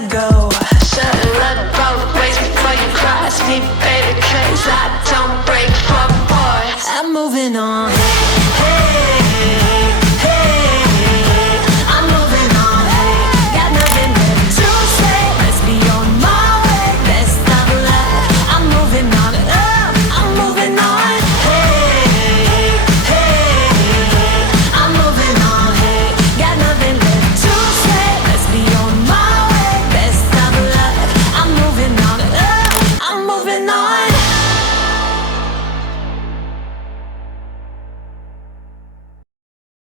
let go. Should've looked both ways before you cross me, baby, 'cause I